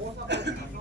$355.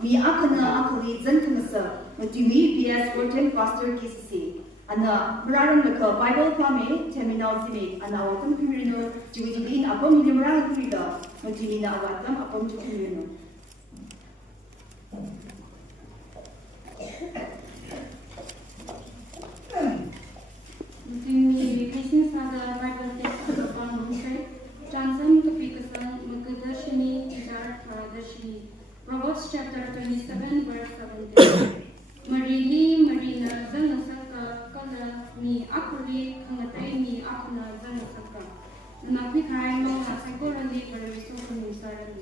Mi Akhana Akhali Zankhangasak, Ningthi PS Worthem Pastor KCC. Ana Mararan Laka Bible Pame, Terminal Zimik, and our Communino, Juwidin upon the Maran Frida, Ningthi Awatam upon Communino. Ningthi Christian Sada Bible text upon Montre, Johnson Kapikasan, Mukadashini, Idar Paradashini. Proverbs chapter 27, verse 17. Marini, Marina, Zangasaka, Kala, Mi Akhali, Kangatay, Mi Akhana, Zangasaka. Napikay mo, Nasagurali, Paraviso, Kumusarali.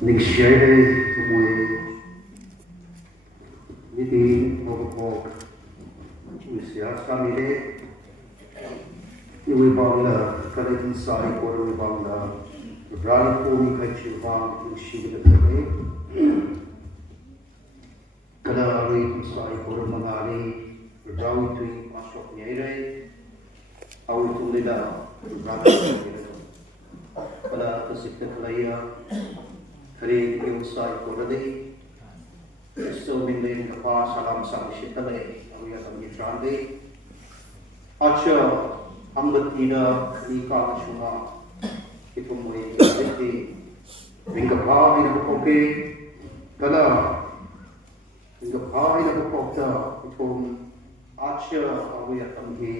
Ningthi Ningthi Pokok Usia Samide Iwibanga Kalatin Sai or Iwibanga Brani Pumi Kachivang Shigla Kadari Sai or Manari Rawi Tui Ashok Nere Awitulida Brani Kala Kasikta Kalaya Kari yung sa ikorade, Kristo minlin kapa salam sa sitale, ang yatang yitrande. Atya ambat ina ika asuma itumoy iti ringkapa inapoke kala ringkapa inapokta itong atya ang yatang hi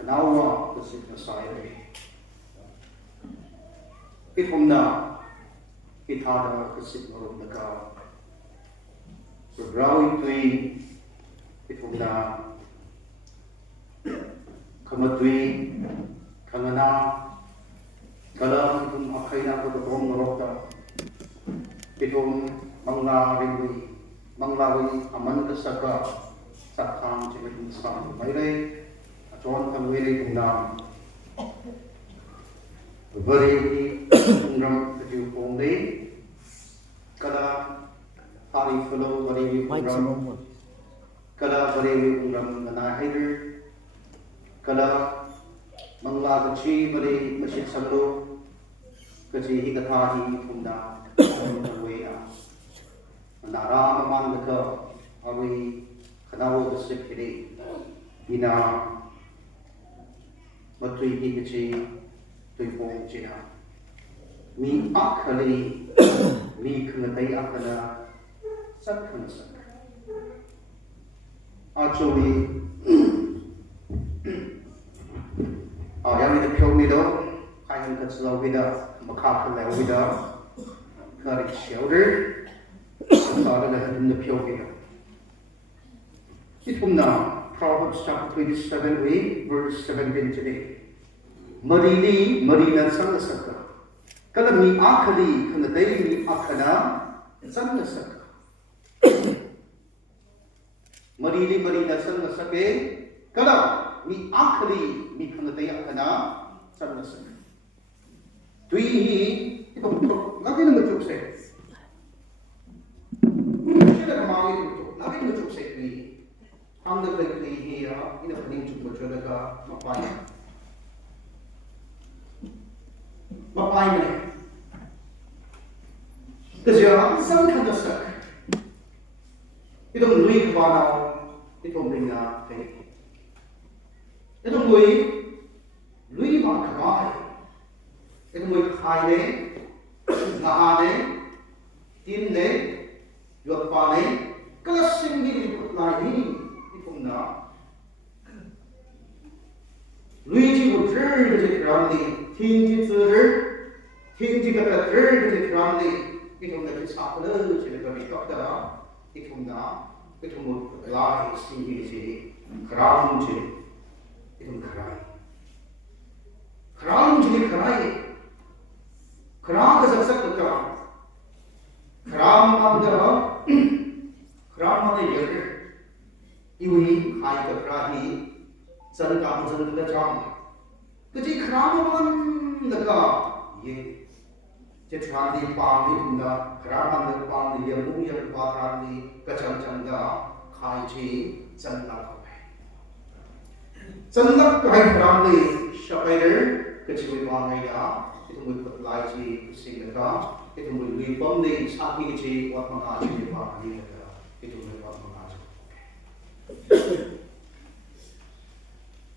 kanawa kasi nasayre. Itumna Itada Kasipur Naga Rawi Tui Itumna Kamatui Kangana Kalam Itum Akhana Kodom Norota Itum Mangla Ringui Manglawi Amanda Saka Sakham Chimatum Sam Maire John Kanwele Tumna Very Ungram Kaju Ponde Kala Hari Fellow Very Ungram Kala Very Ungram Nana Hider Kala Mangla Kachi Very Machine Salo Kachi Hikatahi Punda Wea Nara Mandaka Ari Kanawo the Sikiri Bina Matri Hikachi Tuipong China Mi Akhali Mi Kunatay Akhana Zankhangasak Actually Yami the Pyonido Kayan Katsla Vida Makaka Vida Kari Shelter Started in the Pyonido. It will now Proverbs chapter 27 verse 17 today. Marili Marina Sangasaka. Kalami Akhali Kanadai Akhana Sangasaka. Marili Marina Sangasake. Kalam Mi Akhali Mi Kanadai Akhana Sangasaka. Tui Lagi na matuk say. Sila kamangin ito. Lagi na matuk say tui. Ang nagkakli hiya inapaning chukma chalaga mapaya. Mapay kasi ang Zankhangasak itong Lui kabanaw itong ringa kay itong Lui mga kamay itong Lui kaine nahane tinle yotpane kalasing nilipot lahi itong na Lui ji ko drer de kramli Thiên chi tư thiên chi các cái rơi cái làm gì cái thùng này cái sạp lớn chỉ là cái bị cắt đó cái thùng đó cái thùng một lại sinh gì gì kram chỉ cái thùng kram chỉ kram cái sắc sắc của kram âm đó kram mà này vậy yêu hai cái kram dân cảm dân cái trong cái kram naga ye che chandi pam ni na kram na pam ni ye mu ye pa kram ni kacham cham da khai chi chan na ko chan na kai kram ni shapader kachi wa ngai da itu mu pat lai chi sing na itu mu li pam ni sa ki chi wa ma ka chi pa ni na itu mu pa ma ka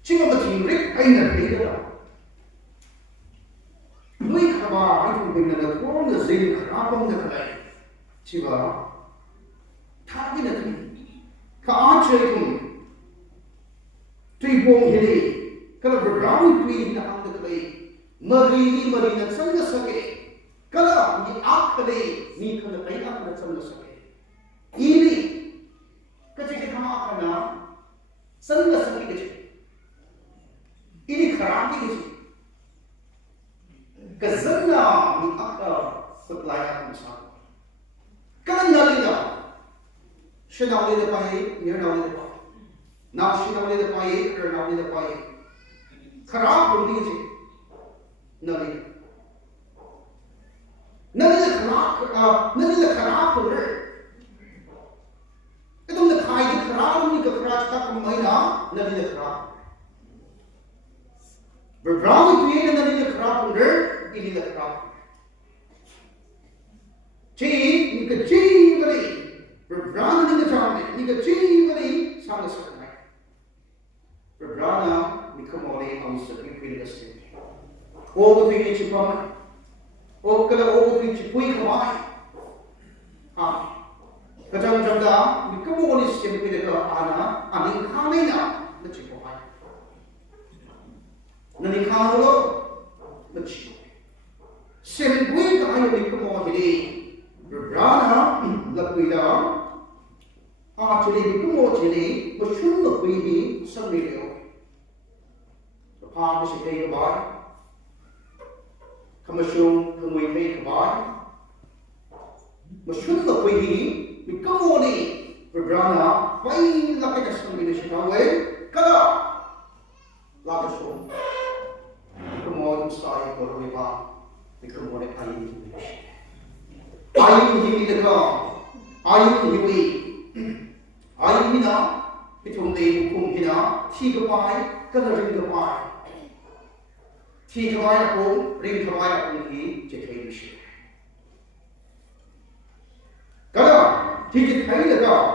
chi ma ti rik ai na ri da Lui khaba itu dengan tuan zin kerapam dekai, ciba, thagi nanti, kaacai itu, tuipong hili, kalau berlalu tui nak dekai, meri nak sangga sake, kalau ni akhli ni kena kaya nak sangga sake, ini kecik kama Akhana sangga sake kecik, ini kerapam kecik. Kezana ni akal pelayan besar. Kan nalina, shenali depai, nirnali depai, nashinali depai, kernali depai. Kerap berdiri je, nalina. Nalina kerap berdiri. Itu nak kaya kerap ni kerap tak kemaina, nalina kerap. Berbrawi tu ye nalina kerap berdiri. Ini dah kerap. Cik, ni kecil beri. Berberana ni kecil, ni kecil beri. Sama sekali. Berberana ni kemari awak seperti pilih kasih. Oh, tu ini cipai. Oh, kalau oh tu ini cipai kemai. Ha. Kacang dah. Ni kemari seperti pilih ke anak. Anik kami nak. Ni cipai. Nani kau lo. Ni cipai. sem bui ka ayo ni kumo hili brana lakuida a chili ni kumo chili bashun lakui hi samni leo pa shi kai ka bai kamashung kamui kai ka bai bashun lakui hi ni kumo ni brana bai lakai ka samni ni shi kawe kala la ka so kumo sai ko ri ba Become what I need to be. I need the car. I need the way. I need now. It will be Kumina. Take a pie, color ring the pie. Take a pie at home, ring the pie at home, he, Jackie. Color, take it high the car.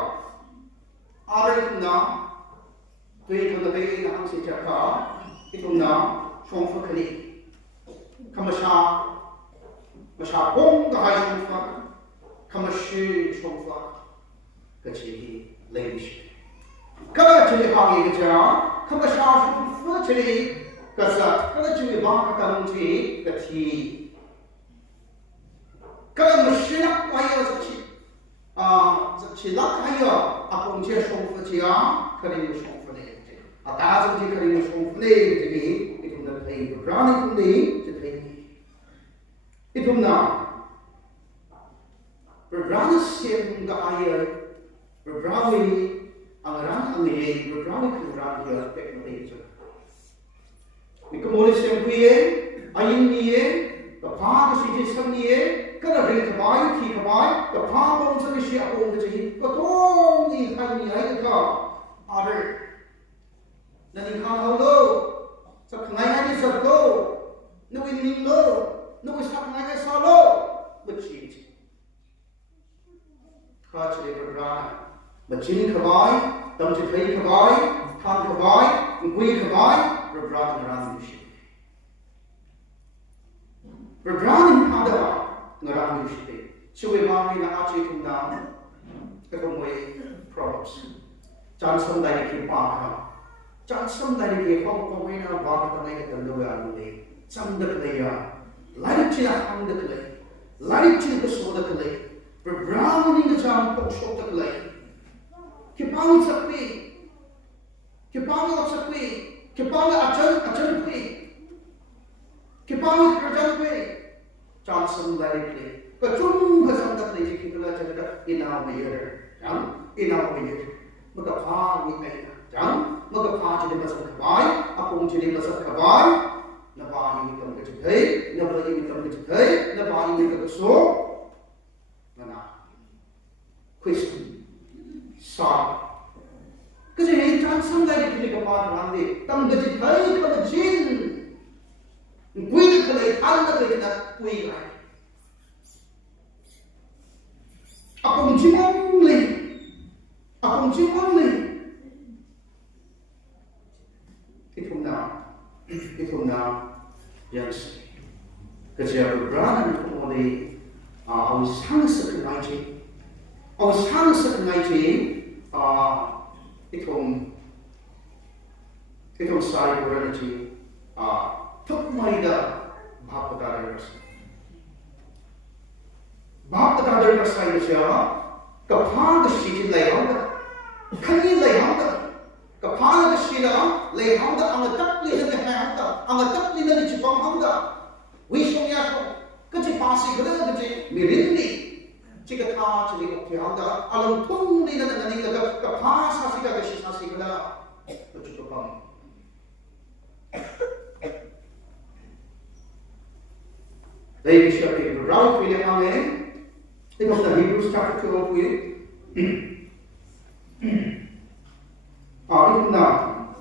Other now, take on the way in the house in your car. It will now, from for Kali. Kamasha, Masha Bong the high sofa, Kamashi sofa, Kachi, ladies. Kalachi Hagi Gaja, Kamasha virtually, Kasa, Kalachi Bakatanti, the tea. Kalamashina Paya, Chilakaya, upon Cher sofa tia, Karim sofa. A thousand Karim sofa, it will not pay the brownie from the. Itu na berbrani siang gaya berbrani anggaran angge berbrani keluaran dia teknologi. Nikamoli siang kuye ayin niye kapag siji sang niye kada ring kabay ki kabay kapag bang sa siya ako ngaji katong ni kani ay ka other nanikhan haulo sa kangayan ni sa to nawin lo. No, it's not like I saw low, but cheat. Kachri Brana, but Jin Kavai, Damjay Kavai, Tan Kavai, Ngui Kavai, Brana around the ship. Brana Pada, around the ship. So we marry the Achi come down, Kavamway Proverbs. Johnson like a Parker. Johnson like a Hawkaway, Baka like a Lower Day. Some the player. Light to the hand the clay, light to the soul the clay, browning the jam of the clay. Kipang sa clay, Kipang of sa clay, Kipang a clay, Kipang a clay, Johnson very clay. But Jung has on the clay, Kipala in our year, in our year. Magapa with me, Magapa to the Bas of Kabai, upon to the Bas of Kabai. Nabani become the pay, nobody become the pay, Nabani become the so. Nana. Question. Saw. Because he can't somebody pick a part around it. Come the pay for the gin. We collect, under that we like. Upon Jim only. Upon Jim only. It will now. Itu na yes. Kerja berberana kemudian awal sangat sekenai itu saya berani tak maida bapa dari rasa itu siapa kepada sisi lain kami lain Kapala Shila, lay handa on the tapli in the handa, on the tapli in the chipong handa. We show yako, Kachipasi, Guradi, Mirindi, Chikata, Chili, Handa, Alam Tundi, and the Nanika, Kapasa, Sika, Sigala, the Chupam. They shall be route William Amen. It was the Hebrews chapter 12 with. Now,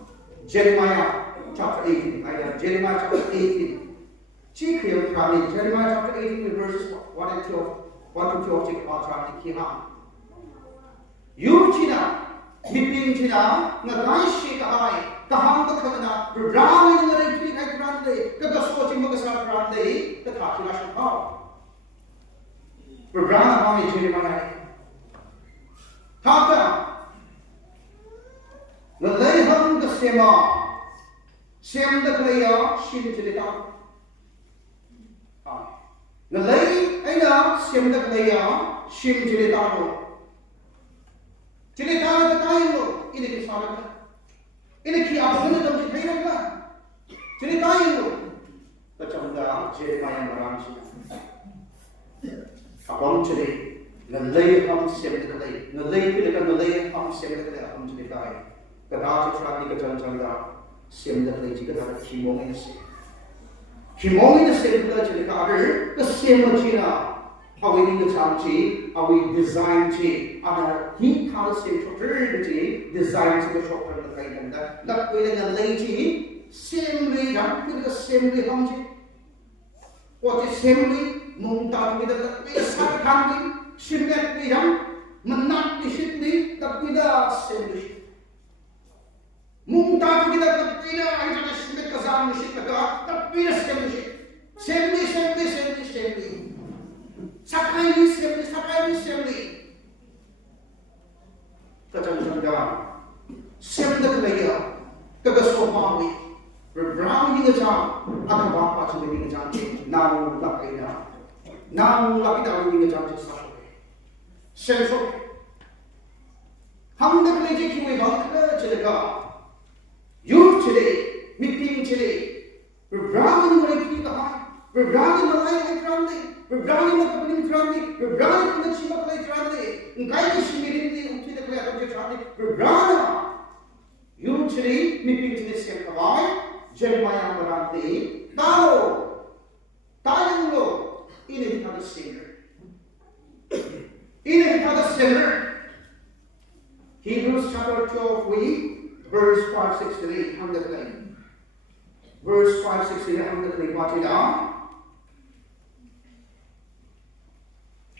Jeremiah chapter 18. Jeremiah chapter 18. Jeremiah chapter 18 verses 1 and 12. 1 to 12 check out chapter Kiham. You China, Hipin China, Nagashi Kahai, Kaham the Kana, Brahman in the Retreat at Grande, Kagaswati Magasar Grande, the Kakirashan Power. Brahman Jeremiah. Tata. Naleham the Sema, Sem the Klaya, Shin to the town. Ngalay ay na siyem na kalaya siyem jiletano. Jiletano ka tayo ini kisara ka. Ini kiasan na daw jitay ka. Jiletano. Kacamda Jeremiah marami siya. Akong jile ngalay ham siyem na kalay. Ngalay pinaka ngalay ham siyem na kalay akong jile tayo. Kadati trati ka jangda siyem na kalay jika dapat kimongin siya. Kimongin na siyem na jile ka agar ka siyem na jina awi ni chamchi awi design chi ana hi kal siyem choter chi design chi choter na kay nanda lakwe na ngalay chi siyem li jam pinaka siyem li ham chi what is siyem li nung ta pinaka lakwe sa kangi siyem li jam manat ni shit ni lakwe na siyem li Mungta kita terpina aja na sibet kazam ni shit ka terpina sembli sakai ni sembli kacang sembli kelaya kegasopawi berbrang ni ngajam akan bapa cuma ni ngajam namu lapida ni ngajam sa selfo हम तक ले जे किवे बात कर चलेगा युग चले मीटिंग चले ब्राह्मण मरे की कहा ब्राह्मण मलाई है क्रांति ब्राह्मण मत अपनी क्रांति ब्राह्मण अपनी सीमा का क्रांति गाय की शिमिरिन दी उठी तक ले अपने क्रांति ब्राह्मण युग चले मीटिंग चले से कवाय जन्माया बराते तालो इन्हें था the sinner Hebrews chapter 12, verse 5, 6 to 8, verse 5, 6 to 8, baca dah.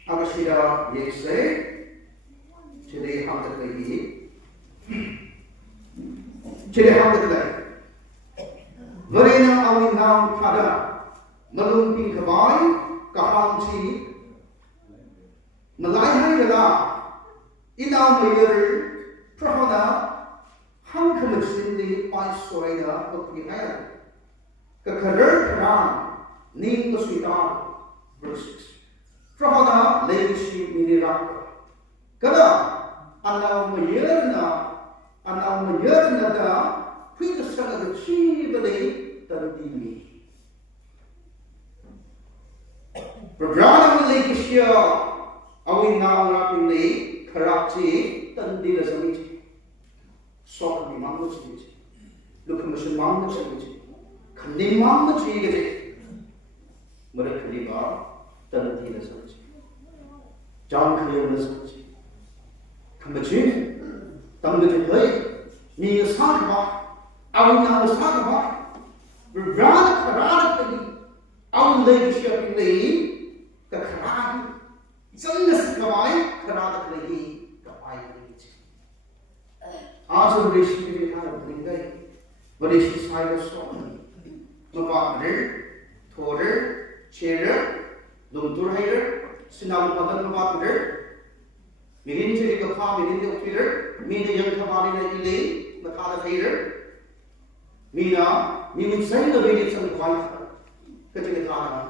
Apa sila Yese? Jadi hamdat lagi. Verena awin nam pada melumping kebai kahamci melaihai adalah inam mayar Prahana hangkam sindi pai soida berpihaya kekaran ning kesuitan verse 6 Prahana legacy minirak kada anam mayarna da pita sana chibale tardimi Prahana legacy awin nam rapini karachi tandila samiji Sok di mampu sendiri, lupa mesin mampu sendiri, kening mampu sendiri, mereka liba dan tidak sendiri, jangan kalian sendiri, kemudian tanggung jawab, ni sahaja, awin nama sahaja, berada lagi, awin lagi siapa lagi, kekeraan, jelas kawai, kerana lagi, kawai lagi. आज रेशी के लिखा रखने गए वरेशी side stock मपादर थोड़र चेयर लुमतुर हायर सिनाल पदन मपादर मिरिन चेरी कफा मिरिन दे उठिर मीने यंग खबारी ने इले मथादा हायर मीना मीन सही नवेली सन क्वाई कचके थाना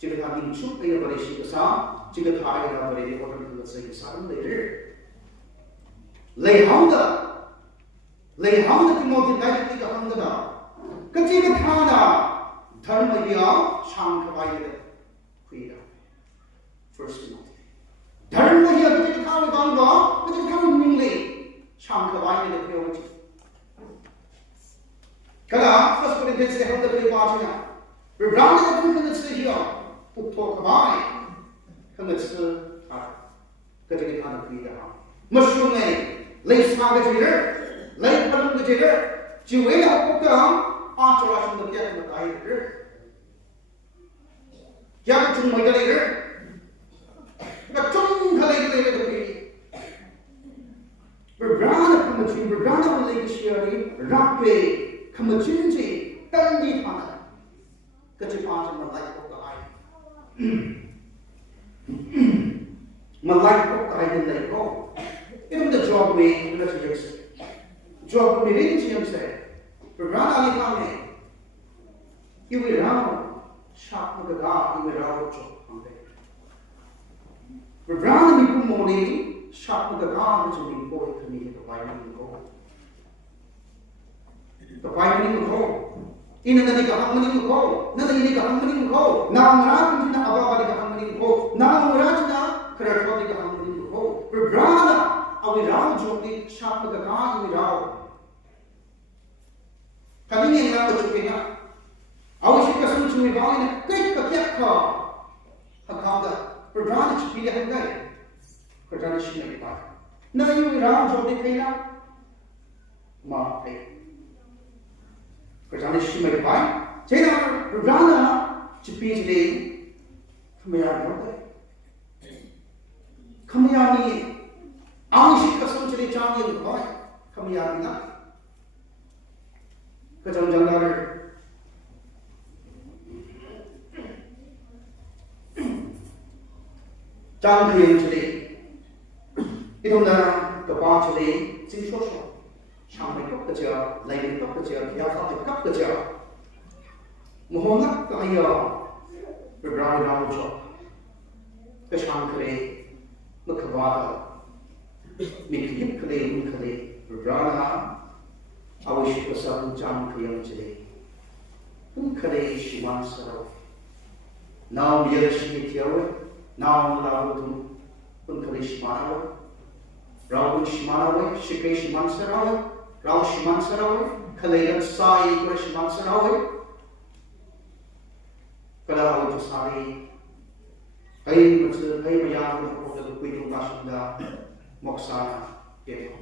चिके थानी चुप पे वरेशी का सा चिके थाई ना वरेली होटल के सही सारन ले Leiham the mountain directly to Hangada. Katika Hana, Dharmaya, Shankavaya, Quida. First Timothy. Dharmaya, Katika Ganga, Katika Mingli, Shankavaya, the Theology. Kala, first Corinthians, the Handa Privana. We're rounding up in the city here to talk about Kamitsu, Katika Hana Quida. Mushroom, Lay Smagator. Lain pada kejar, jiwa aku kan, acara sudah tiada berkait. Yang cuma mereka cuma kali tapi berberana boleh siari, rapi, kemudian tandi mana, kecepatan melai berkait. Melai berkait dan lain itu the job we let's Job mirin siam say, berberana ali kami, iwi rau, syak megada, iwi rau cok. Hangde. Bebrana mi kumoli shop the car to be boy to me the Bible go. The Bible go. In another Hamani go. Nothing in the Hamani go. Now Marajina Ababa the Hamani go. Now Marajina Karatoti the Hamani go. Bebrana I will round joking shop the car in the round. Coming in now the Chupina. I wish you could switch me by in a quick car. Hakanda. Bebrana should be a guy. Kajanishi Park. Now you will round joking Kayla. Ma pay. Kajanishi may buy. Jana, Bebrana should be today. Come here, come here. I wish you could switch me by in the boy. Come here. Kajanjangar. Zankhangasak today. Itong na kapal today. Sing social. Shamay kap kaja, lain kap kaja, kiafat kap kaja. Muhammad kaya beberapa nama job. Kasham kare, mukhabata, mikip kare, beberapa. Awish pasal Zankhangasak today. Kare shiman sarau. Now biar shimi tiawa. Now lalu pun kali shimanawa, rau shimanawa, shikai shiman sarawa, rau shiman sarawa, kalian sai kau shiman sarawa, kalau itu sari, kai macam kai bayar untuk kita kuitung kasunda, moksana, gitu.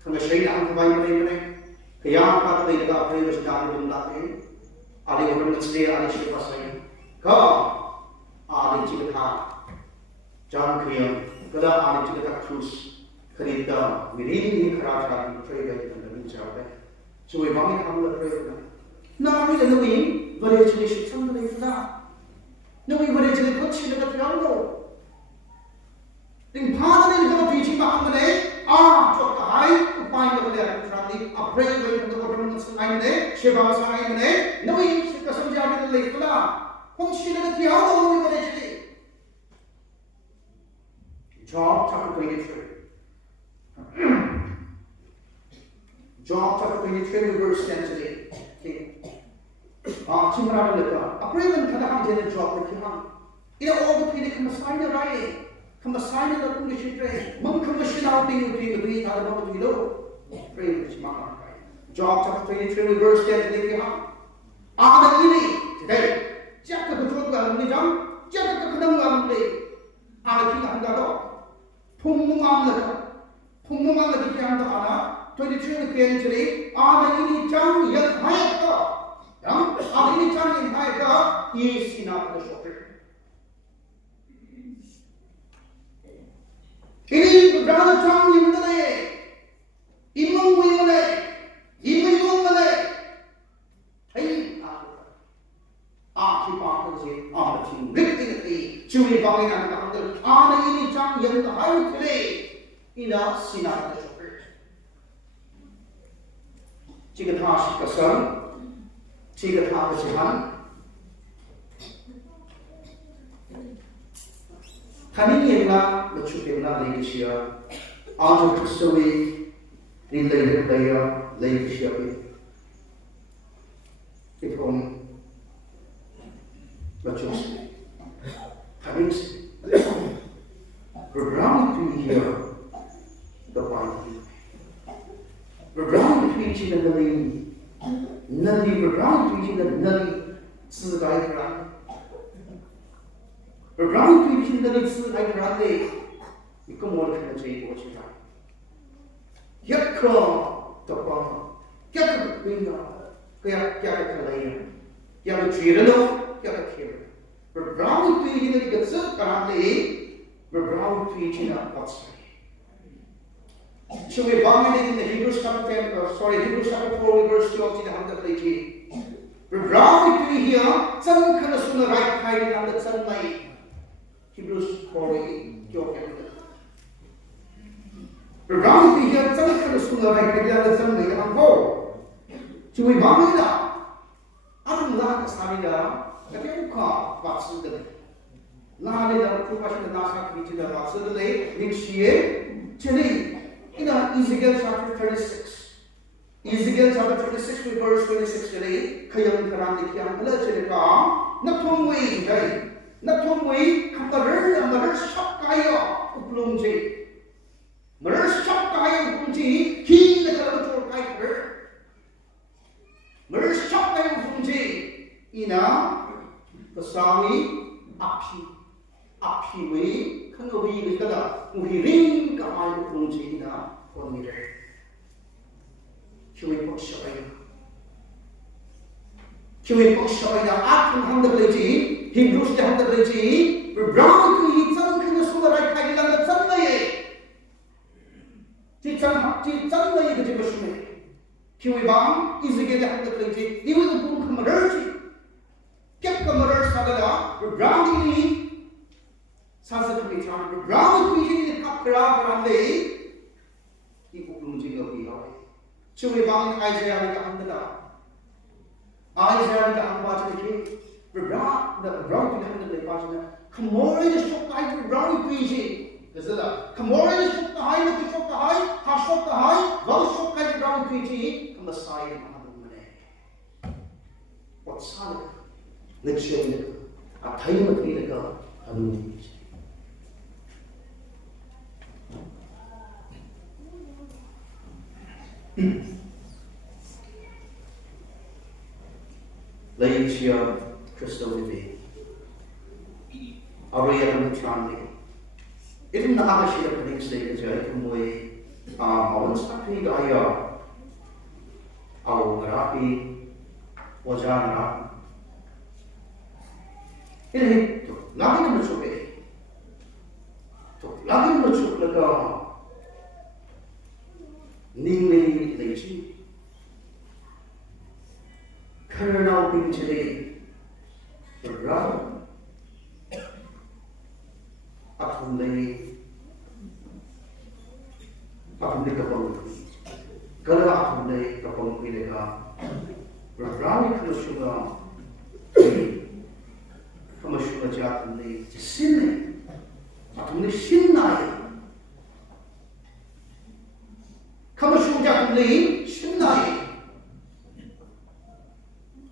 Kalau saya nak bayi mana, kaya apa tu kita apa yang sedang dilakukan, ada orang mesti ada siapa saya, kau. Ali Chikata, Zankhangasak, kada Ali Chikata Cruz, Karita, Mirini Karata, Trade and the Vinchabe. So we want to come to the prayer. Now we are doing village relations from the Fla. No, we were actually put in the Piano. In part of the teaching about the day, took the high to find the letter from the prayer from the government sign day, Shiva sign day, knowing because of the lake Fla. Job chapter 23. Job chapter 23 verse 10 today. Okay. Chimra leka. Apreman kada ham jene job leki ham. Ina all the pili kama sign rai. Kama sign da kungi shitre. Mam kama shina uti uti ada mam uti lo. Pray which mama. Job chapter 23 verse 10 today ham. Ada ini today. Jaga betul dalam nizam, jaga kedam dalam lay. Ada kita anda tahu, pungmungan lagi kita anda ada. 23 kian jadi, ada ini jam yang high ka, ada ini jam yang high ka, ini sinar bersyukur. Ini berada jam yang mana? Imam mana? Imam mana? Hey. Kita akan berhenti. Cuma bagi anda kata, ada ini jam yang terhayal today. Ina sinar bersyukur. Jika tak kesal, jika tak kesihan, kami ialah bersyukurlah lagi sia. Ada kesuwi nilai daya lagi sia. Itu Bachos, having we're grounded to hear the Bible. We're grounded to each other the Nadi, we're grounded to each other Nadi, Sugai Kran. We're grounded to each other Sugai Kran, you come more than a say what you have. Yakka, the Pama, Yakka, Yakka, Yakka, Yakka, we're brown to each other, get so currently, we're brown to each other, what's right. So we're bound in the Hebrews chapter 10, Hebrews chapter 4, verse 12, in the 100. We're brown to here, some kind of sooner right hiding on the sunlight. Hebrews 4, we're brown to here, some kind of sooner right hiding on the sunlight, and go. So we're bound in that. Adam lahat sa kanila, kaya ka, bakit la le da professional nasa ki chila ba so le nixie chili in Ezekiel chapter 36. Ezekiel chapter 36 verse 26 chili khayam kharam likhyan ala chili ka nathum wi dai nathum wi khamar shak kaya uplum ji Mer shak kaya uplum ji hi le kala chor kai khar Mer shak kaya uplum ji ina kasawi api wi khangawi le kala wi ring ka ai uplum ji ina kon mi re Chui Pokshoy na aking handagleji, Hebrews na handagleji, Brown to he Zan Kanasurai Kagilan at Sunday. Sunday the Jibashme. Chui Bang is again the handagleji, he will boom Kamarji. Kept Kamar Sagala, Brown he Sasakamitan, Brown to he the Kapra Grande, he will do the Chui Bang Isaiah the Handala. Isaiah the Handala, the brown to the Handala, Kamori is shot high to brown Fiji. Kamori is shot the high, look at shot the high, half shot the high, well shot high to brown Fiji, and the side of the What son? Let's show you a time of the girl, and Latia Crystal Libby. Aria and Charlie. Even the Akhali of the next day is a way. I was happy to Aya. Our Rapi was Jana. It took nothing to obey. Took nothing to look at. Ningthi Lechi Colonel Pinchili the brother Akhali Kapong Gala Akhali Kapong Pileka Rabrani Kamashuga Kamashuga Jatani Sinne Akhali Shinnai Kamashuga Lee, Shinai.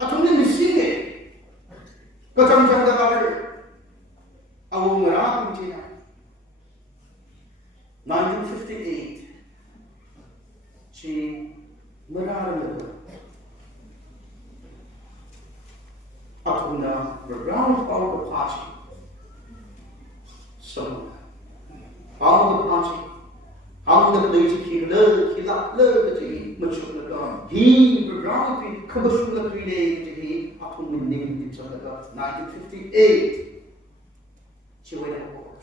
Atumli Missing Katam Janda Awumara China 1958. She Marara Atumna, the ground of the party. So, all the party. Ang the place he love the much he brown commercial 3 days he up to Ningthi 1958. She went up.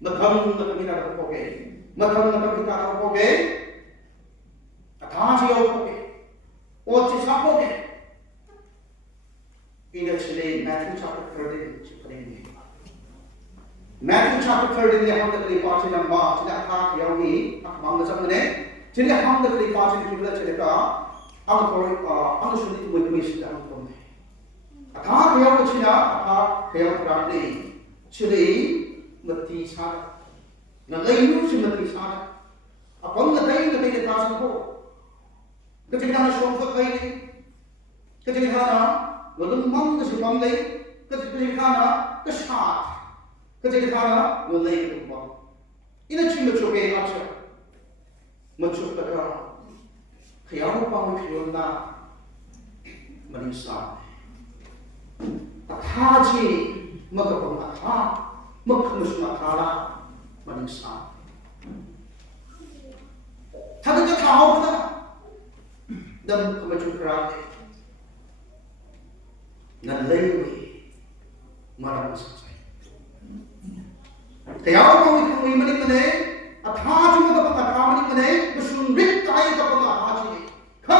Matam the Kamina Poke, Matam the Kamita Poke, Ataji Poke, what is Hapoke? In a Chile, Matthew chapter 30. Matthew chapter 30 in the Handakali party number, Chilaka Yogi, among the Samane, Chile Handakali party in the Chilaka, Anashuni with Miss Down. Akhana Yochina, Akhana Yogi, Chile, Matisa, Nalayu Matisa, upon the day that they doesn't go. The Tikana show for Kaini, the Tikana, the Lumang the Shimamle, the Tikana, the Shat. Ketika will lay the one. In a chimmature gay archer, mature the girl. Kiamu Kiona Manisa. Ataji Magapon Ata, Makamusmatara Manisa. Tadaka Tauda, the mature crowd. Nalawi Maramas. Kaya kung imanin mo na at haji mo dapat nakamanin mo na masunrit tayo kapag haji ka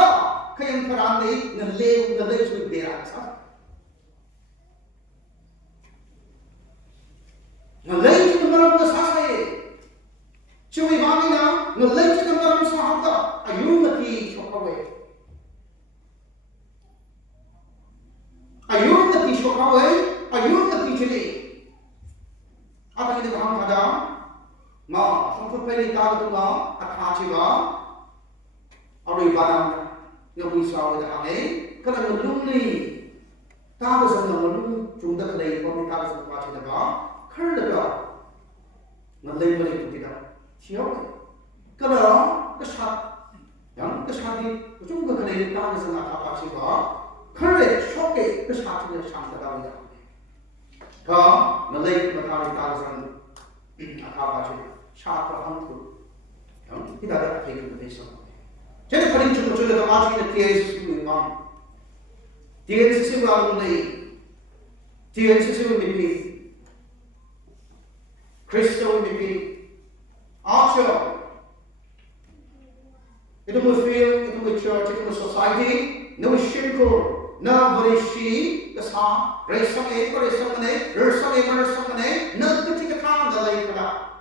kayang karami na lew sa berasa na lew sa maram na sasay Chewy bani na lew sa maram sa handa ayun nati shokawe ayun nati chili ni ta tu ma akha chi ba arui banam ngamu saw da ame kana ngulung ni ta ga sang ngulung chung da klei ko ta ga sang pa chi da ba khar da ga ngalai ma ni tu da chiao kana ka shat yang ka shat ni chung ga klei ta ga sang akha pa chi ba khar le shok ke ka shat ni shang da ga da ka ngalai ma ta ni ta ga sang akha pa chi shat pa hang tu yang kita da thai ga de sang jadi paling cukup sudah termasuk ini tiada imam, tiada sisi walunai, tiada sisi mimpi, Kristo mimpi, Archer. Itu mufil, itu church, itu society, no shirkur, no berishi, kesah, resang mana, no ketika kang dalai pada,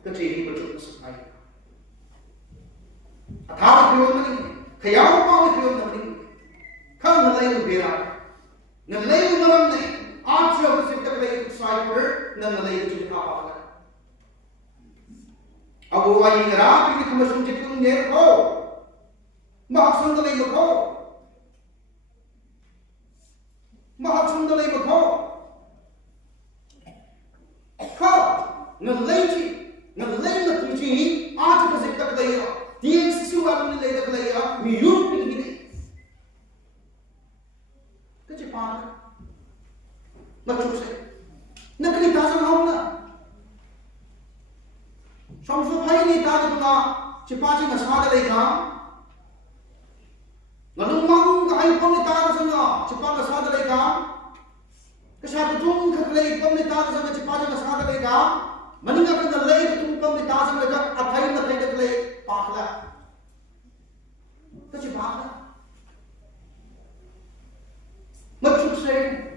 kecil bercukup sekali. Akhali pion na rin, kaya ko pa ang pion na rin. Kang nalayo bira. Nalayo na rin na rin. At siya kasi kakalayo cyber na nalayo siya kapakala. Ako ay nga hindi ka masunjit yung nero ko. Mahaksang nalayo ko. Mahaksang nalayo ko. Ka, nalayo siya. Nalayo na tuji, at siya kasi kakalayo. Dia sesuatu ni leda kelaya miyun begini. Kecepatan. Macam saya. Nak kena tahu sama mana? Sampai hari ni tahu tu nak cepat je nak sahaja leka. Ngalumang kahai pun ni tahu sama cepat nak sahaja leka. Kesatu tung kelai pun ni tahu sama cepat je nak sahaja leka. Meninggal kena lei tung pun ni tahu sama leka. Athai nak lei kelai. Pakla, kecepatan. Macam saya,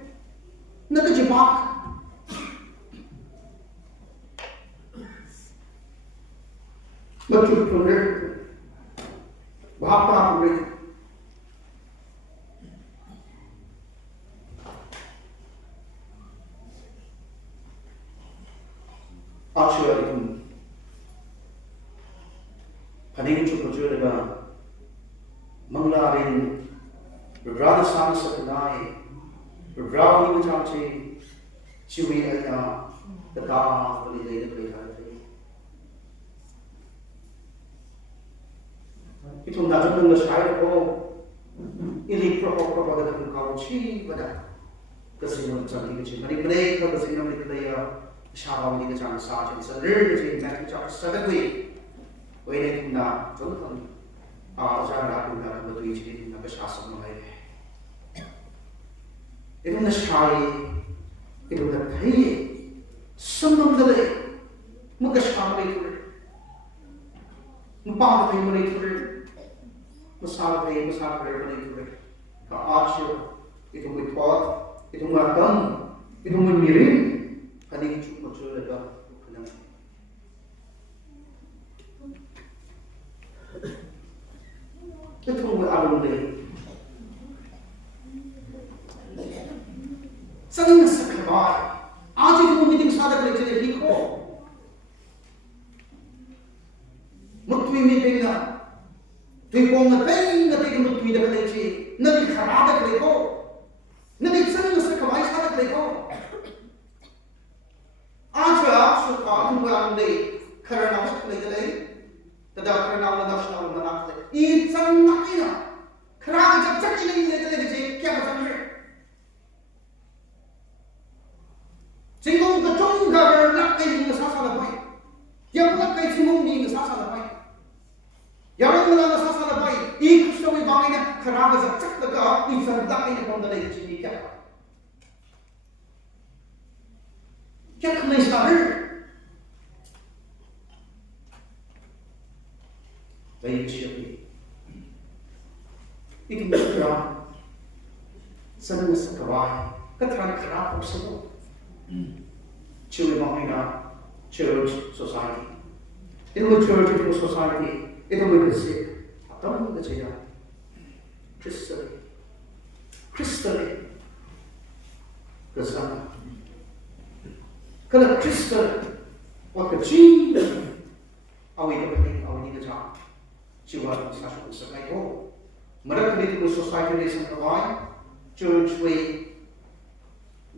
nak kecepat. Macam tulen, bapa tulen. Asyik itu. Paling cukup juga menglarin beberapa sang sekenai beberapa macam ciwi ada dekat boleh jadi kelihatan. Itu nak jangan saya ini proper dengan kau ciwi pada kesini macam ini ciwi. Mereka kesini mereka dia syarab ini jangan sahaja. Selir jadi mereka sedekah. Wei na Zankhangasak ajar aku na betul jadi na bersasar mulai. Itu na syai, itu na thai, semua dalai, muka syai itu, muka thai mulai itu, masal thai mulai itu. Ka ajar itu mitwat, itu matang, itu miring, kali itu macam ada kenang. Itu alun deh. Saling sekebar. Aja itu meeting sada kerja jadi ko. Mutui meeting na. Tui pong ngatay mutui dah kerja. Nabi kharab kerja ko. Nabi saling sekebar sada kerja ko. Aja suka tu alun deh. Karena apa kerja deh? Tidak karena nasional mana. Isan nakina, kerana jap ini ni kita macam ni. Singgung kecung gabar nak kain ni sasa lepai, yang nak kain singgung ni sasa lepai, yang nak sasa lepai, ikut semua bangsa ni kerana jap lega, isan tak ini pun dah jadi kita. Kita kena sadar. Baik siapa? Itu bergerak, senang sekerai, keterangan kerap semua. Cuma makna church society. Itu church itu society, itu bersih. Atau kita cakap Kristen, bersama. Kalau Kristen, waktu cinta, awi ka pati awi ni ka siwa sa sa kai ko marak ni ku society ni sang kawai church we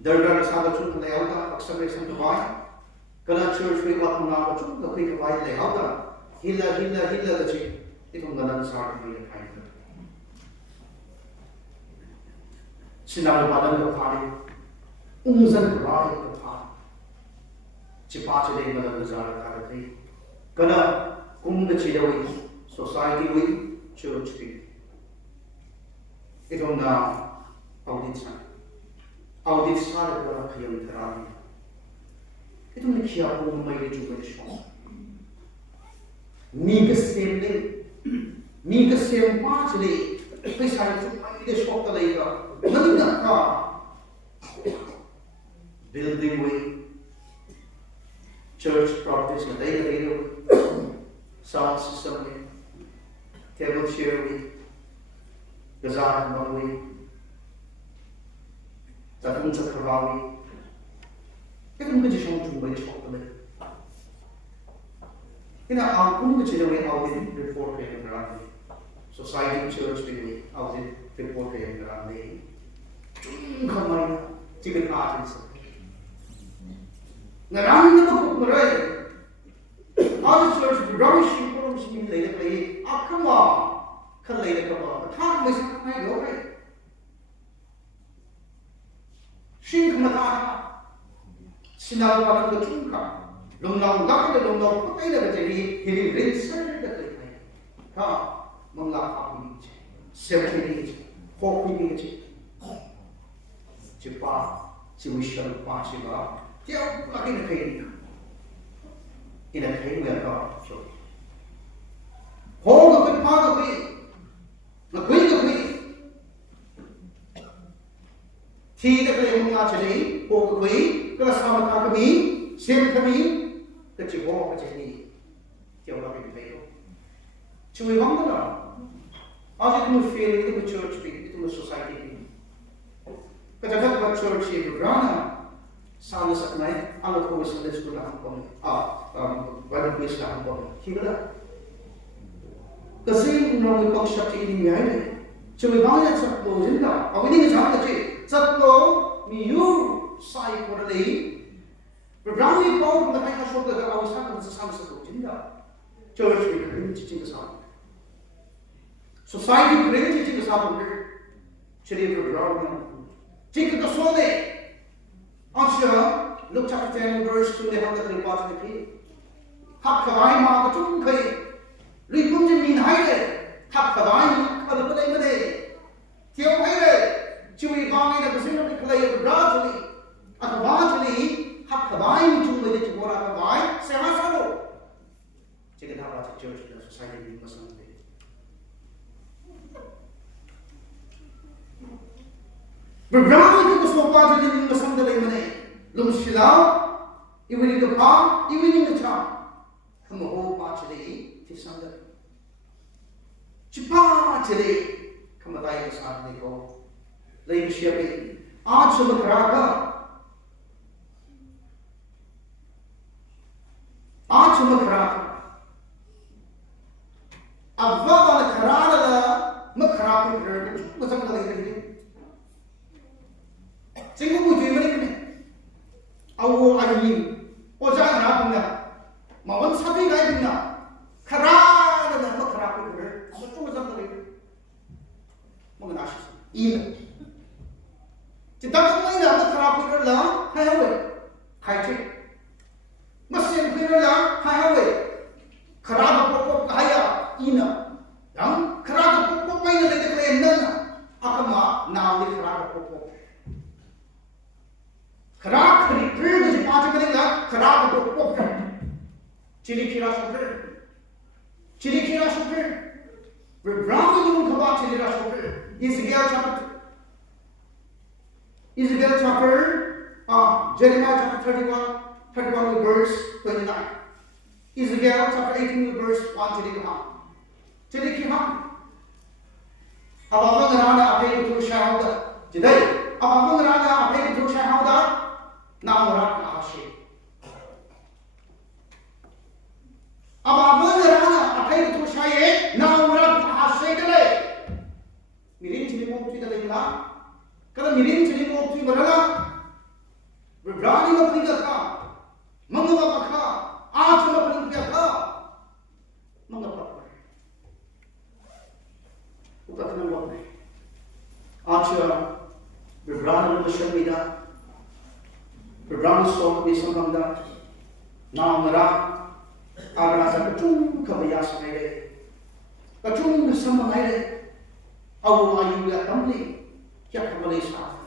darga sa ga chu le auda aksar ni sang kawai kana church we wa na ga chu ga kai kawai le auda hila da chi itong ganan sa ni kai sinang badan ka phari ungzan rai ka phari chipa chile ganan da zara ka kai kana kum da chi dawi society we church we itong na audit sa da wala khayam tharani itong ni khiya ko mai le chu ka shon ni ka sem pa chile pe sa chu mai de shop ta lai ka mani na ka building we church properties na dai dai sound system we table chair we gazar no we zatung sa khawawi itong ka jishong chu mai shop ta lai ina angkung ke chile we audit report ke ngarang society church we audit report ke ngarang ni khamai chicken artist ngarang na ko kurai audit church ground shi ko shi le le akama khan le le ka ba tha mai sa mai lo kai shin khamata sinal pa ko chungka long long gak de long long patai da jadi hili rinser da kai ha mangla api sepini hoki ni chipa chiwishan pa chiba tiao lagi na kai ni ina kai me ka so ho ga pa ga kai na kai ga kai thi da kai manga chali ho ga kai kala sama ka kami sem kami cái chữ hoa cái chữ gì kiểu là mình thấy không chui vắng đó ở đây cũng feel itu church itu society cái jagat buat church itu berana sama sekali alat kau bisa les guna angkon baru bisa angkon kira kasi nong ipang shakti ini ada chui vắng yang satu jinda awak ini jangan kecil satu miur sai korelai Berani kau mengenai asal negara awasan dan sesama satu jinda. Church berkering cincin kesama. Society berkering cincin kesama. Jadi berani. Jika kesone, Asya, Luke chapter 10 verse 2 dia hendak terlibat lagi. Hak kawai ma ketung kai. Ripun jemin hai le. Hak kawai kalau belai belai. Tiap hai le. Cui bangai dah kesini nak kelai berjali. Atau berjali. Hak kawai macam mana dia cakap orang kawai, saya rasa lo. Jadi dah baca church dan society ini masam tu. Berberapa itu kesopan jadi ini masam tu lagi mana? Lom silau, ibu ni kepala, ibu ni kecam. Kamu ho baca lagi, tisam tu. Cepat jadi kamu tahu saat ni kau. Lagi siapa? Aaj semua kerana. आज हम खराब अब वाला खराब ला मैं खराब कर रहा हूँ मज़ा मत लग रही है सिंगल मुझे मरे में अब वो आदमी वो जान रहा हूँ ना मावन साथी गाय हूँ ना खराब ला मैं खराब कर रहा हूँ सोचो मज़ा मत लग रही मगर आशीष ये जितना कम नहीं ना मैं खराब कर रहा है वो खाई Masih kira lah, hai hai, kerana pokok kaya ina, yang kerana pokok mana lagi kaya nana, akama nawi kerana pokok. Kerana kerana je macam mana lah, kerana pokok. Ciri kira super, berberapa jumlah khabar ciri kira super. Ezekiel chapter, Jeremiah chapter 31 verse 29. Ezekiel chapter 18 verse 1 jadi kiham. Abang ngerana apa yang betul syahada. Jadi abang ngerana apa yang betul syahada. Namurak asyik. Abang Brown song di samanda namara arasa kacung kabayas ngai kacung samangai awu ayu ya tamli kya kamali sa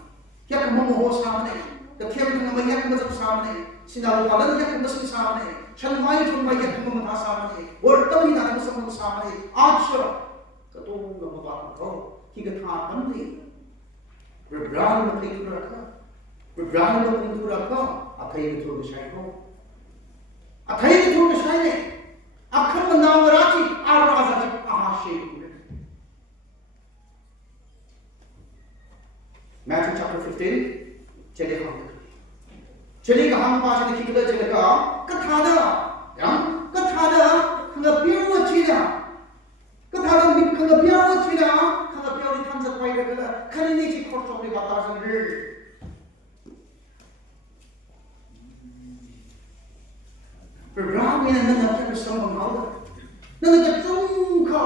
kya kamamu ho samane the kem kang mayak mazak samane sinalu palan yak mazak samane chanwai thumai yak mamata samane Worthem na mazak samane acha katung gamaba ko higatha tamli Brown matik rakha Brown matik rakha athai thur bishai ko athai thur bishai ne akhana namarachi arazachi ahashi Matthew chapter 15 Cheli kahang pa cheli khikla cheli ka kathada yang kathada khanga piawa china kathada mik khanga piawa china khanga piawa ni thansa pai gala khani ni chi khot chok ni ba ta sang ri Program ni na na ka sambang hau na na chung ka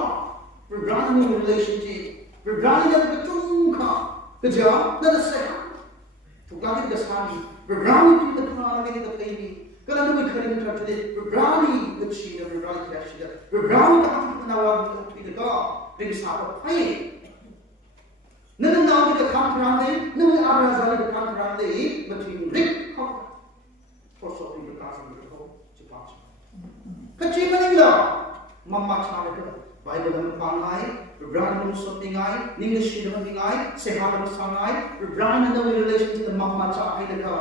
program ni relationship program ni na chung ka kerja dan sehat. Tukar kita sami berani kita kenal lagi kita ini. Kalau kita kerja kerja jadi berani kecil dan berani kerja berani kita kenal kita dengan siapa pun. Nanti kita kantoran ini, nanti ada zali kita kantoran ini macam rik kau. Proses kita kasih kita cepat. Kecil mana kita? Mama cakap kita. Bible dalam pangai, berani menusuk tingai, English dalam tingai, sehat dalam sangai, berani dalam relation to the mama cakap kita.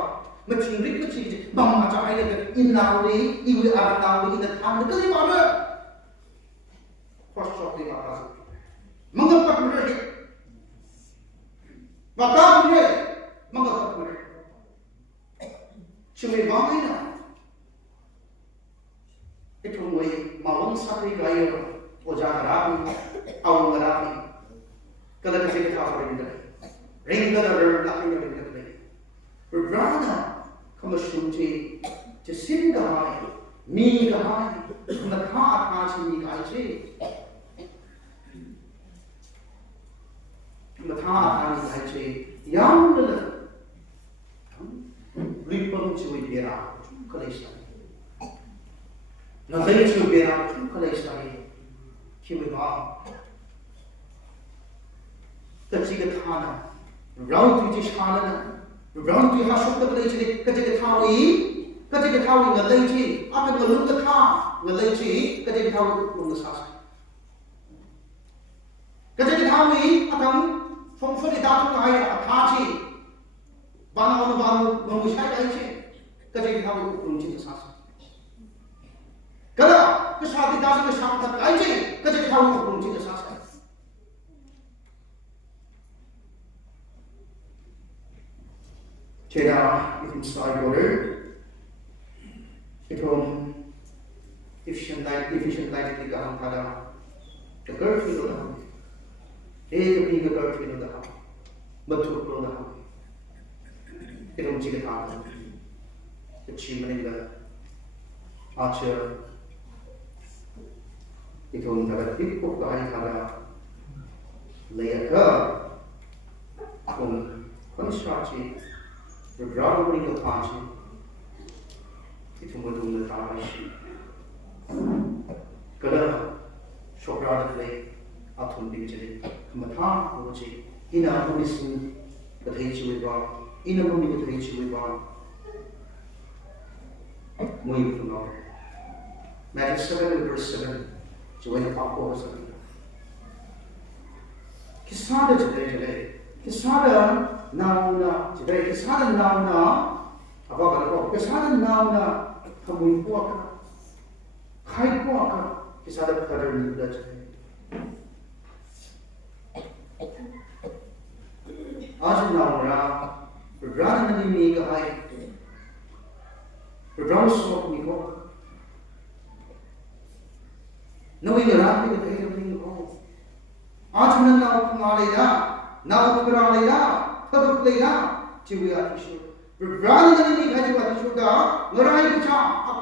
Macam rik macam mama cakap kita. Inawi, ibu ada nawi, ina tanda kali mana? Proses kita kasih. Mengapa mereka? Maka mereka, mengapa mereka? Cuma bangkai na. Itu mulai malam sakri gaya. Oja ngarabi, awu ngarabi. Kada kasi kita apa rin ring kada laki na rin kada. Berbrana kamusunti, jasin gahay, mi gahay, naghaatasin mi gahay. Naghaatasin mi gahay. Yang dala, ripang cuy bera, kalaysay. Nagay cuy bera, kalaysay. Kiwi ba kajiga thana round tu chana round tu ha shuk ta leji kajiga thawi ngaleji ata ngalung ta tha ngaleji kajiga thawi ku sa kajiga thawi atam phongfuri da tu hai athaji bana banu ngu sai dai chi kajiga thawi ku chi sa Kalau kesalahan dasar kesalahan aja, kerja tahu hukum tidak sah. Jadi itu style order, itu efficient life kita angkara, kerja itu dah, keping kerja itu dah, betul itu dah, itu mungkin tahu, kecil mana ajar. Itu antara tipu kahai kada layaka konstruksi berberapa beri kepanci itu mendung letakkan kada sokrat lay atun dijadi kematah uji ina tulisin ketai ciwiba ina bumi ketai ciwiba mui punau Matthew 7 verse 7 Join Papa was Kisada today. Kisada now today. Kisada now about Kisada now Kamu Puaka Kai Puaka Kisada Cutter New today. As now, Brother Nimi Gai Brother Smoke Nico. Knowing the rapid of everything goes. Ajman now Kumalida, now Kuralida, Tabuklida, Chiwia Tishu. Brother Nimi Hajua Tishuda, Marai Cha,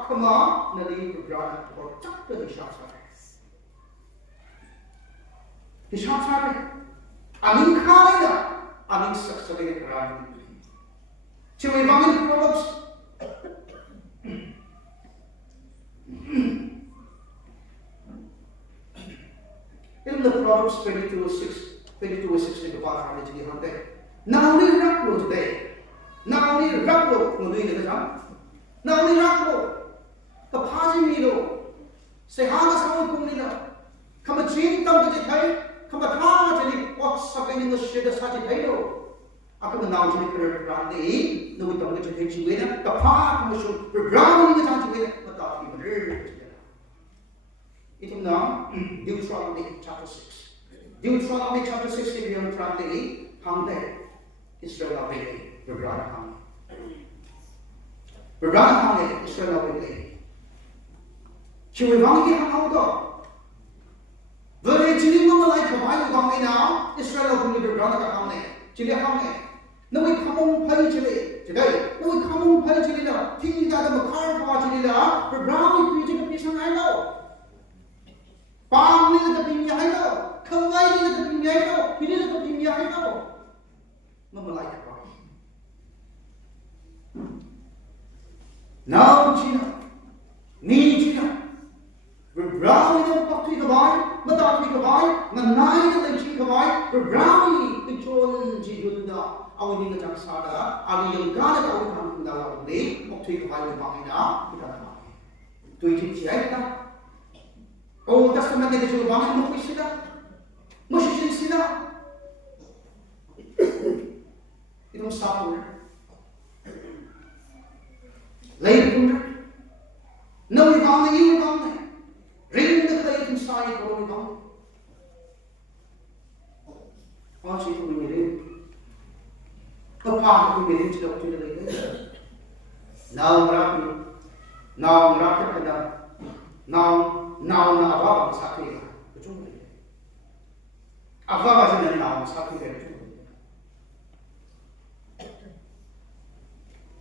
Akhama, Nadi Brother, or Chapter the shots. The shots are I mean, Kalida, I mean, successfully around. Cuma bangun Proverbs. In the Proverbs 22:16 ke pasal ni jadi hantar. Now ni raklo today. Now ni raklo mudui ni macam. Now ni raklo. Kepaji ni lo. Sehingga sama pun ni lo. Kamu cinta ke jadi, kamu tahu jadi what sampai ni ngasih saja jadi lo. Aku menau jadi kerana ni, nawi tahu ke jadi jiwa ni. Kepala kamu su berberang ni jadi jiwa ni. Betul ni benar. Itu nama Deuteronomy chapter 6. Deuteronomy chapter 6 ni yang terangkan hantar Israel ini berberang kami. Berberang kami Israel ini. Cuma wangi hang auto. Boleh jadi mana lagi kembali kami now Israel ini berberang kami. Jadi kami. Nawi kamu pai jadi. Jadi nawi kamu pai jadi lah. Tinggal dalam makar kau jadi lah. Berberang itu jadi pisang ayam. Pam ni nak pinjam hai tau, kawai ni nak pinjam hai tau, ini nak pinjam hai tau. Memelai apa? Now Cina, ni Cina, berberang ni waktu kawai, mata kawai, menai ni lagi kawai, berberang ni kecon jihunda, awak ni nak sada, awak yang kan awak kan dalam ni, waktu kawai ni pakai kita nak. Tu itu siapa? Old Testament ni juga banyak mukti sila, mesti sila. Itu satu. Lain pun, nawi bang ni, you bang ni, ring dekat itu saya kalau bang. Macam itu ni ring. Kepada aku ring tidak tidak lagi. Now merapi kena, now na awak sakit ya, betul tak? Awak macam ni now sakit ya,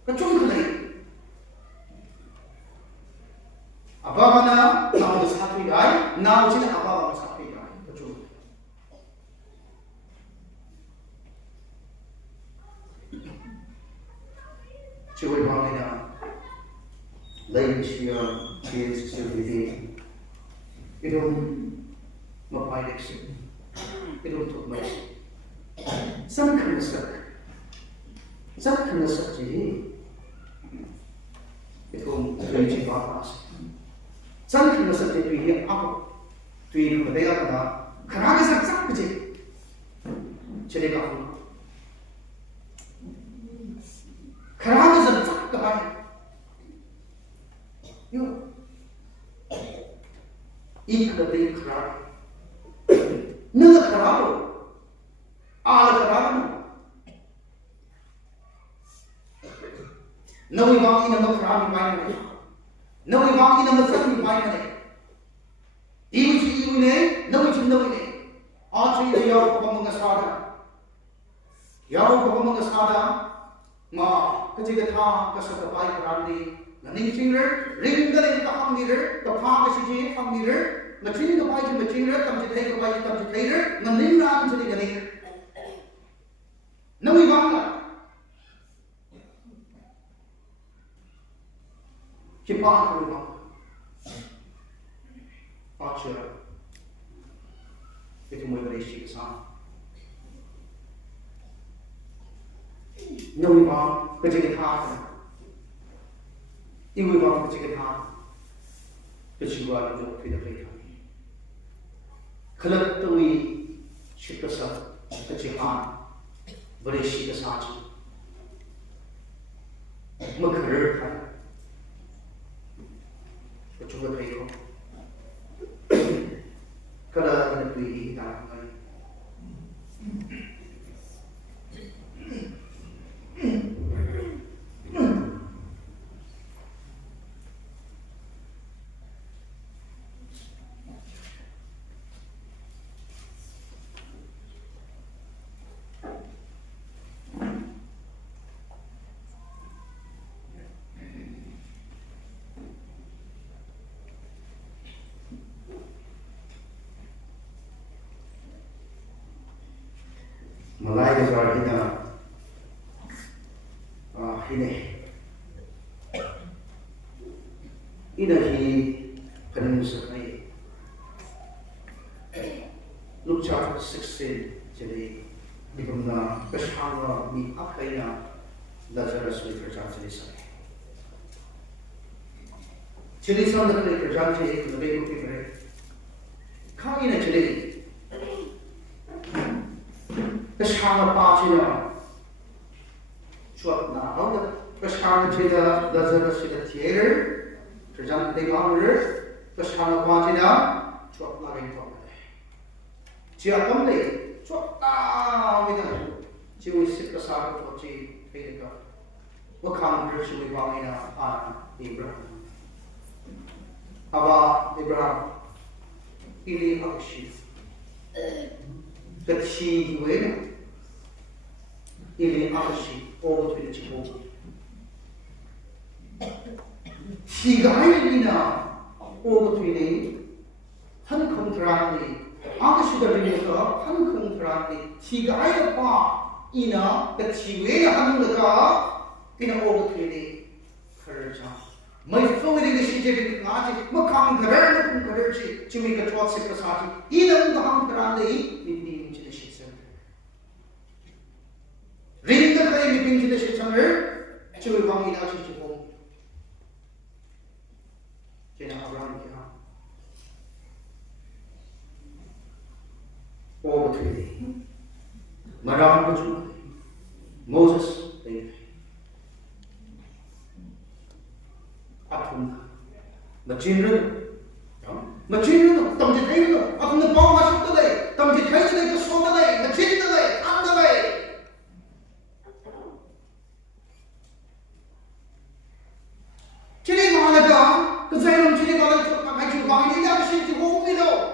betul tak? Awak mana now sakit ya, now jadi awak sakit ya, betul. Cuba bangkitlah, lain siapa kids sendiri. Itu membaik sih, itu untuk baik. Zankhangasak jadi itu tujuh bahasa. Zankhangasak jadi apa? Tujuh budaya kita kerana sak betul. Jadi kamu kerana sak kahai. Yo. Ikut kerap, nak kerap, kerap, nawi wangi nama kerap ni baik ni, nawi wangi nama sak ni baik ni, ibu ni, nawi ni, aci dia yau kau mengasada, ma kecil thang kasar baik kerap ni. Ningthi ring dari kaham nirer, kaham kesiji kaham nirer, macam ni macam ni, naning ram jadi naning. Nawi bangla. Kipa aku bang. Acha. Itu mula dari siksa. Nawi bang kecil thang. Ibu bapa kecil kan, kecuali untuk tidak kami. Kalau tuwi syukur kecilan berisi kesaji, mengerjakan kecuali itu. Kalau tidak tuwi dalam kami. Malay kita Inahi Peninsula. Luke chapter 16, jadi di mana bersama di Akhana Lazarus berjalan di sana. Jadi sama dengan berjalan di lebih kurang. Kau ini jadi bersama pasien suatu nama bersama kita Lazarus di theater berjalan di mana bersama pasien suatu nama itu. Jika kamu ni, cuaca kita, jiwa sekesan tu je, kita, bukan berjiwa bangina Abraham. Aba Abraham, ini aksi, kecil wena, ini aksi, orang tu itu cipu. Tiga ini na, orang tu ini, han kontrak Ang sudah berita, han kontrakni tiga apa ina keciwe han lega ina obat ini kerja. Mai fawiri ni si jadi ngaji, makam gerar pun gerar si cumi kecuali si pesati. Ina ngaham kerana ini jadi si sen. Rinda kaya ini jadi si sen cumi bang ina si cukup. Jadi Abraham kira. All between Madame Bajul, Moses, David, Akhana, Machinru, tam je thấy nó, Akhana bao hoa sắp tới đây, tam je thấy đây cái số tới đây, Machin tới đây, ăn tới đây. Chỉ đi mà là đó, cái dây đồng chỉ đi mà là cái chịu vàng đi ra cái chịu không đi đâu.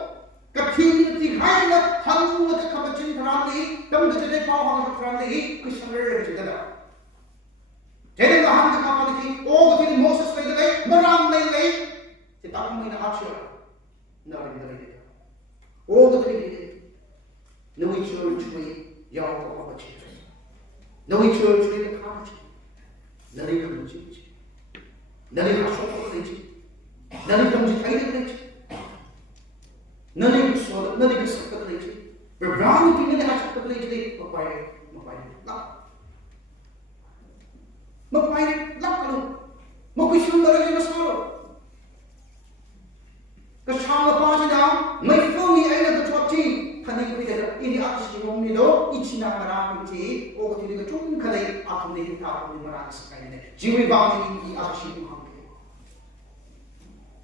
Cái thì hai là thằng nó cái khám chân thằng này, tâm cái này bao hoàng thằng này, cái sáng rồi cái đó. Thế nên là hắn cái khám này, ô cái này Moses lấy cái mà ram lấy, thì tao không nghĩ là áp chưa, nó lấy cái, ô cái này, nếu như chưa chui, giàu có bao nhiêu, nếu như chưa chui cái khám chứ, nó lấy không chứ, nó lấy không số cái chứ, nó lấy không chỉ thấy cái chứ. Nani kesuara, nani kesakit lagi. Berberani tinggal di hati lagi, mapai lak kalau, mau kisah dari masalah. Kesana apa saja, mereka ni ada kecuali, tadi kita ini atas jiwam ni do, ichina marah ini, oh tidak kecung kalai, aku ni kita marah sekali ni. Jiwa bang ini atas jiwam ni.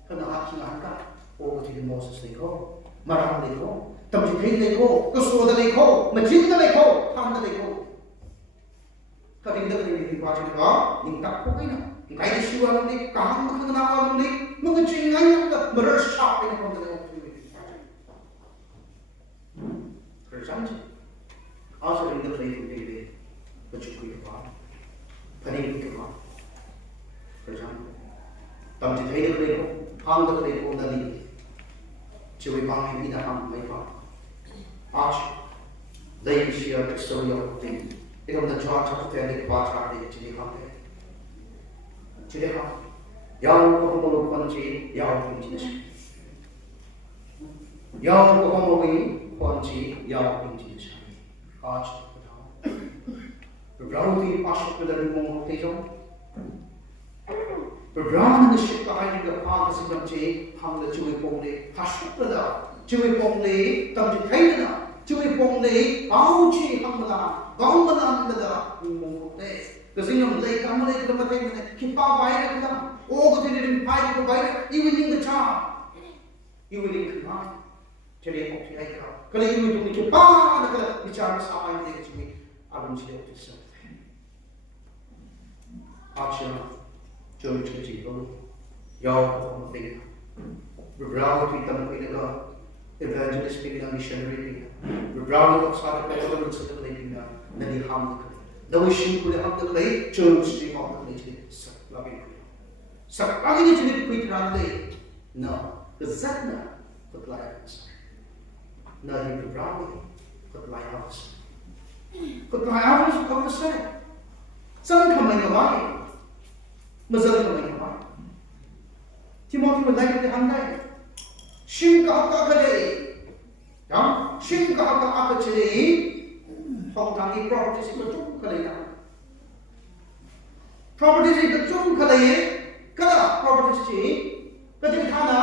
Kena hati langkah. Oh tidak Moses leko, marah leko, tamjid leko, kesuada leko, machin leko, tham leko. Tapi kita ini baca juga, minta kau ini, kaya siwa nanti, kaham makan nama nanti, mengecingai nanti, meresap ini kau tidak boleh. Kerjanya, asal ini kita ini bercukup apa, paling itu apa, kerjanya. Tamjid leko, tham leko nanti. Chui bang ini dah ham mai pa. Ach, đây là cái số liệu tình. Cái đó là cho cái này qua trả để chỉ không thế. Chỉ để không. Yang có một lúc quan chỉ, yang cũng chỉ là. Yang có một vị quan chỉ, yang cũng chỉ là. Ach, beberapa thì pasuk dari mong thế trong. Berberani nasib kahit yung kapag sa gamche, hang na chui pong le, hasuk na da, chui pong le, tamjit hay na da, chui pong le, bao chi hang na, bao manan na da, mong le. Kasi yung le, kamo le, kamatay na, kipa bayra ka da, o kasi rin bayra ka bayra, iwiling ka cha, iwiling ka na, cari okti ay ka, kala iwiling ka kipa na ka, bicara sa akin na chui, abang siya okti sa. Action. Church ke jiwa, yaw ko ting. Beberapa kita mungkin ada evangelist kita, missionary kita. Beberapa kita sahaja kita orang sedang kita, nadi ham kita. Dawishin kita ham kita, church di ham kita lagi. Sekarang ini jadi kita lagi. No, kezatnya ketelayan. Nadi beberapa ketelayan. Ketelayan apa sih? Zankhangasak Zankhangasak Timothy would like to hand that. Shinkahakakale. Shinkahakakachale. Hongtangi properties in the Chunkalaya. Properties in the Chunkalaya. Kala properties. Katikana.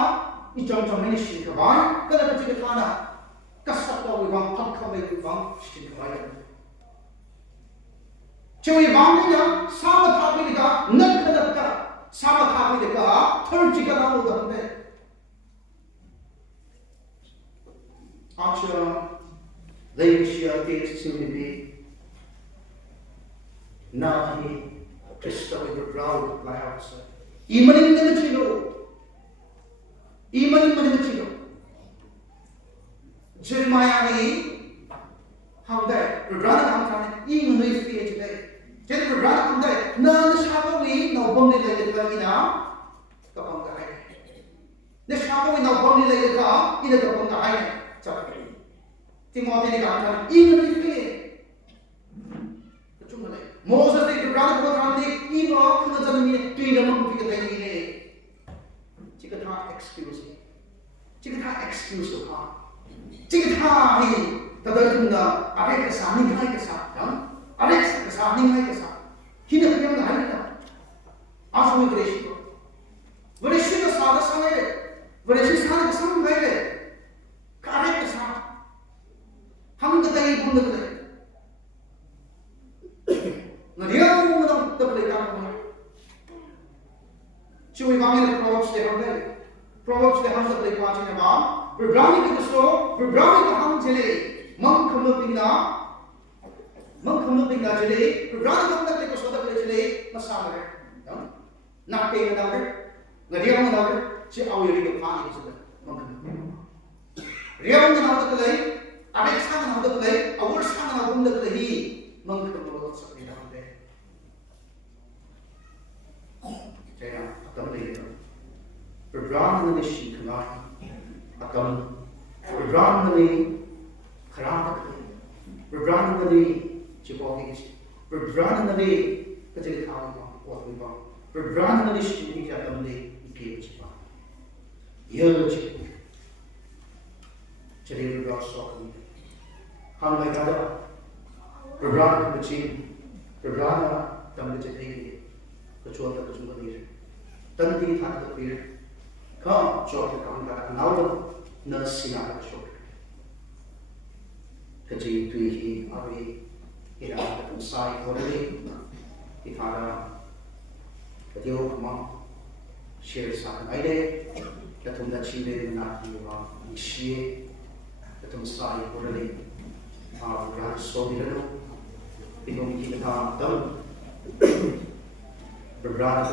It's John Tomini Shinkabai. Kala Katikana. Kasapa with one Pakaway with one Shinkabai. Chewy Bamina, Samatapika, Nakadaka. Samatapika, Turchiga on the Archer, Lancia gets to be Nahi, Christa with the brow like outside. Even in the Chilo, Jeremiah, how that, rather than even if we today. Jadi berat andai, na shabawi na bomni lagi lagi na, kapang kahai. Na shabawi na bomni lagi ka, ina kapang kahai. Cakap. Timothy ni kata, ina ni kini. Cuma ni. Moses ni berat berat ni, ina kena jadi ni, tiada mampu kita ini. Jika tak excuse ni, jika tak excuse tu ha, jika tak ni, tadai tu na, ada kesan ni kahai kesan, kan? Alex, kesah ni mai kesah. Kita punya hari kita. Asal berisi. Berisi tu sahaja sangai. Berisi sahaja kesah mai le. Kare kesah. Ham kita ini pun kita. Ngeriau mungkin kita boleh kamu. Cuma kami Proverbs deh ham. Proverbs deh ham kita boleh baca ni bang. Berberani kita so, berberani kita ham jeli. Mengkemepina. Mengkemepinga jadi, berani kita lepas sudah jadi masalah. Nak pay menawar, ngeriau menawar, si awal itu panik sudah. Mengkemepinga. Riau menawar kelai, adik sana menawar kelai, awal sana menawar kelai, mengkemepinga seperti itu. Jadi, atam lagi. Berani ni sih kelai, atam berani ni kerana kelai, berani ni Cipoki, berberani nanti ketika kamu kuat lima, berberani nanti sendiri jatuh nanti ikut cepat. Ya cepat. Jadi berberani soal ini. Kamu baik ada, berberani kecil, berberani dalam kecil ini, kecuali kecuali ini. Tanti tak terpilih. Kamu coba kamu katakan awal nasi nak coba. Kecil tu ini awi. Kita akan usai koreli, kita ada video kemang share sahaja ada, kita tunda cile nak diorang isi, kita usai koreli, berani sobi lalu, kita tahu berberani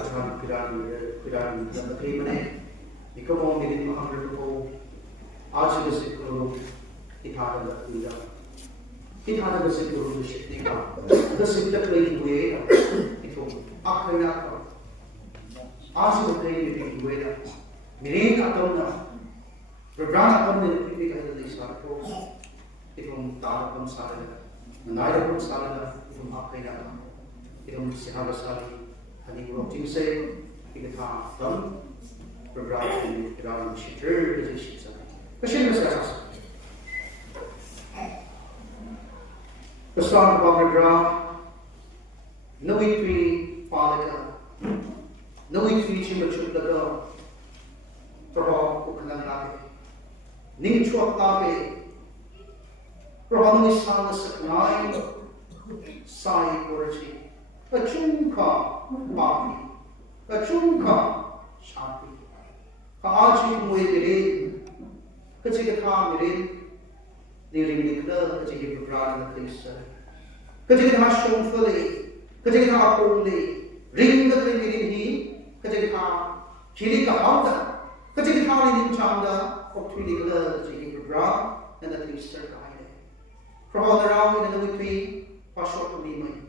berani dalam mana, jika mau jadi mahal berdoa, aja bersikap kita ada tidak. Kita ada bersikap kita, bersikap lagi itu Akhana, asal lagi itu mereka atau na, berberani pun mereka ada di sana itu tak pun sahaja, menaik pun sahaja itu Akhana, itu siapa sekali, hari ini orang saya kita tahu berberani kita mensyukur jadi siapa, kesan besar. Pesan kepada Ningthi Palika, Ningthi cuma Perhal Akhana lagi, Ningthi lagi, Perhal Zankhangasak lain, Sai Worthem, Kacungka Baki, Kacungka Shanti, Kaaji Mui Mirin, Kacikata Mirin. Niring nikla ketika berberani kelisa, ketika hasil fuli, ketika apuli, ring ketika mirinhi, ketika kiri kahauda, ketika hari ini canda, waktu nikla ketika berberani dan kelisa kahaya. Perhal rawi dan Ningthi pasok pemimai,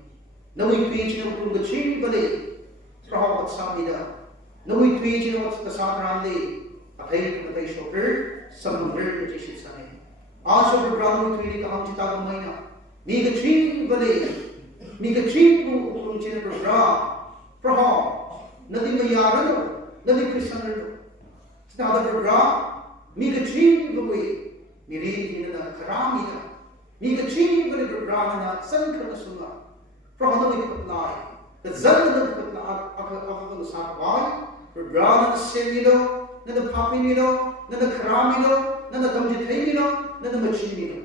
Ningthi cina pun kecil balik, perhal bersamida, Ningthi cina kesadaran le, akhir ketika shoker, sambil kecil sana. Asal berberani Ningthi kaham cita kemana, ni kecil balik, ni kecil tung chine pro nadi mayarano nadi Christian stada pro mi ka ching go we mi ri ina kharami na mi ka ching go le na Zankhangasak sunga pro nadi lai the Zankhangasak na Akhana sa ba pro na semino na the papinino na the kharamino na the tamjithino na the machinino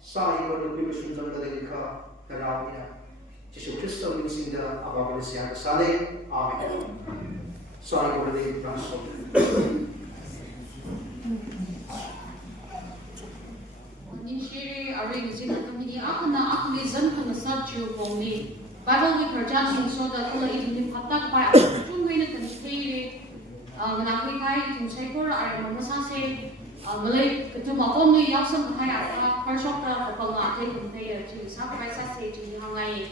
sai ko le bi sun jang da ka karawina Jesus Christo ni sinda apa siya sale amen sai ko le transform ni shiri ari ni sin kamini Akhana Akhali Zankhangasak chu bomni Bible ni kerja sing so da kula ini patak pa tunggu ini kan stay menakui kai tum sekor ari masa se Malay ketu makom ni yaksam kai apa persok ta kapanga te tum te chi sa kai sa se chi hangai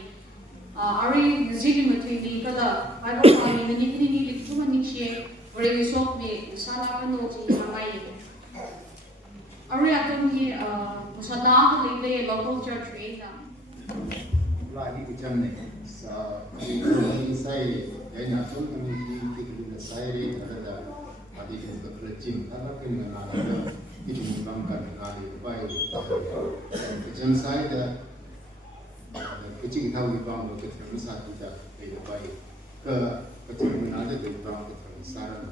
ari zigi mati ni kada Bible kami ni ni li cuma ni she ore ni sok ni sala kanu chi hangai ari atom ni usada le local church re na lagi kecam ni sa kami sai na tu kami di sai re ada adi itu kerjim karena kena ada itu mengangkat hari baik kecam sai dah kecil tahu ibang lo kecam satu dah baik ke kecam ada di ibang kecam saran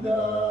The